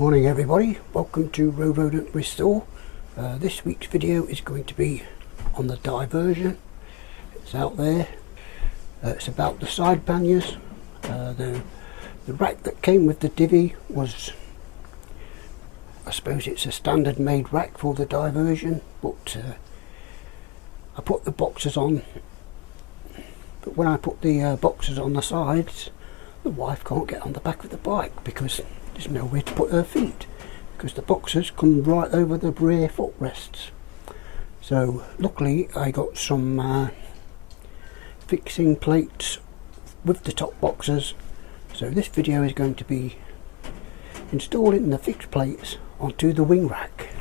Morning everybody, welcome to Rodent Restore. This week's video is going to be on the diversion. It's out there. It's about the side panniers. The rack that came with the divvy was, I suppose it's a standard made rack for the diversion, but I put the boxes on, but when I put the boxes on the sides, the wife can't get on the back of the bike because there's nowhere to put her feet, because the boxes come right over the rear footrests. So luckily I got some fixing plates with the top boxes, so this video is going to be installing the fixed plates onto the wing rack.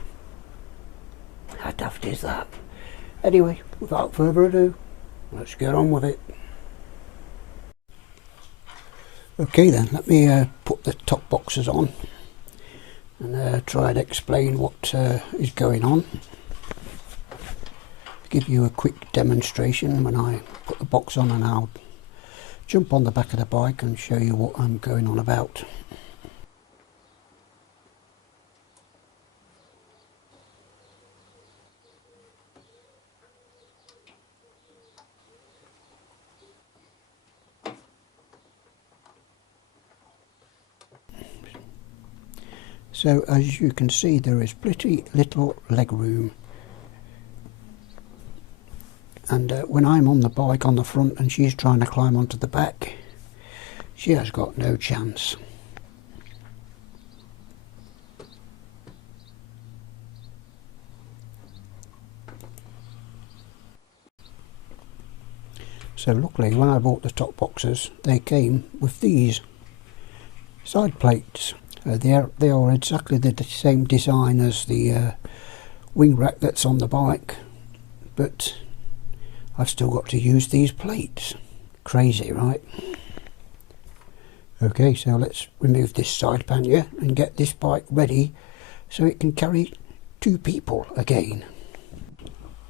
How daft is that? Anyway, without further ado, let's get on with it. Okay then, let me put the top boxes on and try and explain what is going on. Give you a quick demonstration when I put the box on, and I'll jump on the back of the bike and show you what I'm going on about. So as you can see, there is pretty little leg room, and when I'm on the bike on the front and she's trying to climb onto the back, she has got no chance. So luckily when I bought the top boxes, they came with these side plates. They are exactly the same design as the wing rack that's on the bike, but I've still got to use these plates. Crazy, right? Okay, so let's remove this side pannier and get this bike ready so it can carry two people again.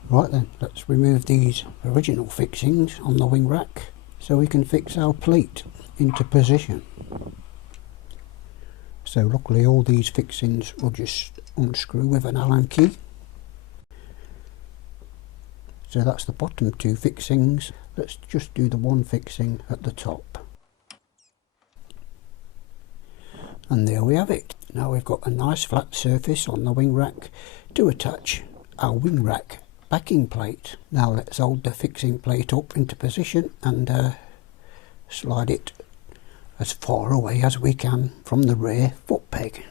Right then, let's remove these original fixings on the wing rack so we can fix our plate into position. So luckily all these fixings will just unscrew with an Allen key. So that's the bottom two fixings. Let's just do the one fixing at the top. And there we have it. Now we've got a nice flat surface on the wing rack to attach our wing rack backing plate. Now let's hold the fixing plate up into position and slide it as far away as we can from the rear foot peg.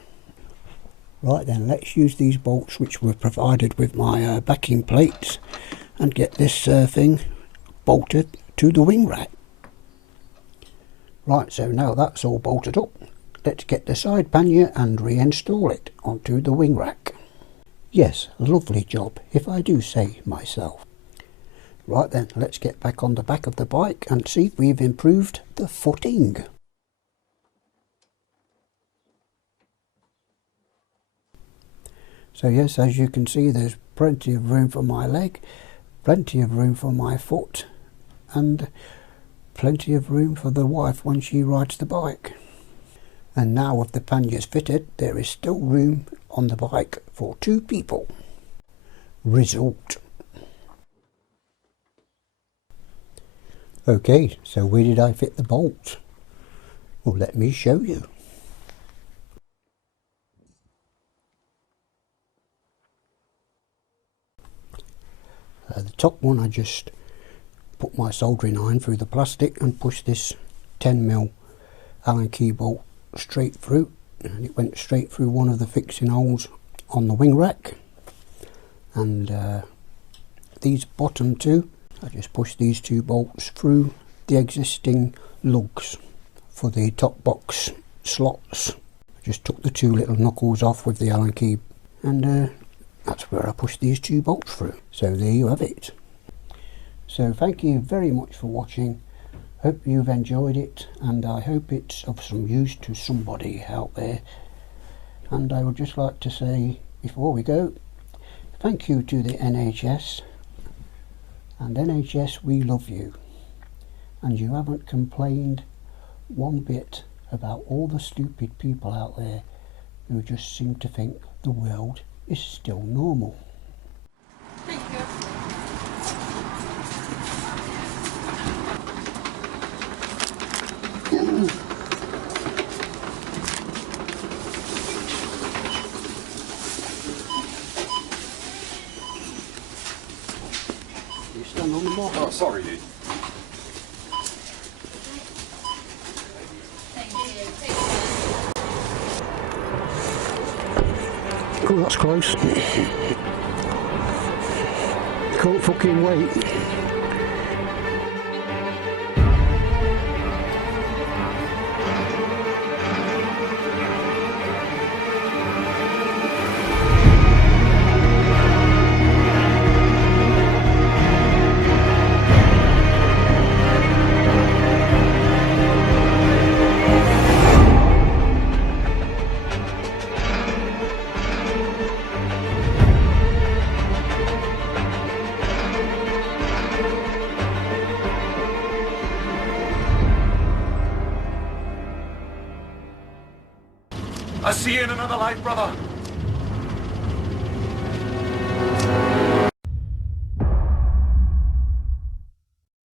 Right then, let's use these bolts which were provided with my backing plates and get this thing bolted to the wing rack. Right, so now that's all bolted up, let's get the side pannier and reinstall it onto the wing rack. Yes, lovely job if I do say myself. Right then, let's get back on the back of the bike and see if we've improved the footing. So yes, as you can see, there's plenty of room for my leg, plenty of room for my foot, and plenty of room for the wife when she rides the bike. And now with the panniers fitted, there is still room on the bike for two people. Result. Okay, so where did I fit the bolt? Well, let me show you. The top one, I just put my soldering iron through the plastic and pushed this 10mm Allen key bolt straight through, and it went straight through one of the fixing holes on the wing rack. And these bottom two, I just pushed these two bolts through the existing lugs for the top box slots. I just took the two little knuckles off with the Allen key, and that's where I pushed these two bolts through. So there you have it. So thank you very much for watching. Hope you've enjoyed it, and I hope it's of some use to somebody out there. And I would just like to say, before we go, thank you to the NHS. And NHS, we love you. And you haven't complained one bit about all the stupid people out there who just seem to think the world is still normal. Thank you. You stand on the mark. Oh, sorry, dude. Oh, that's close. Can't fucking wait. I'll see you in another life, brother.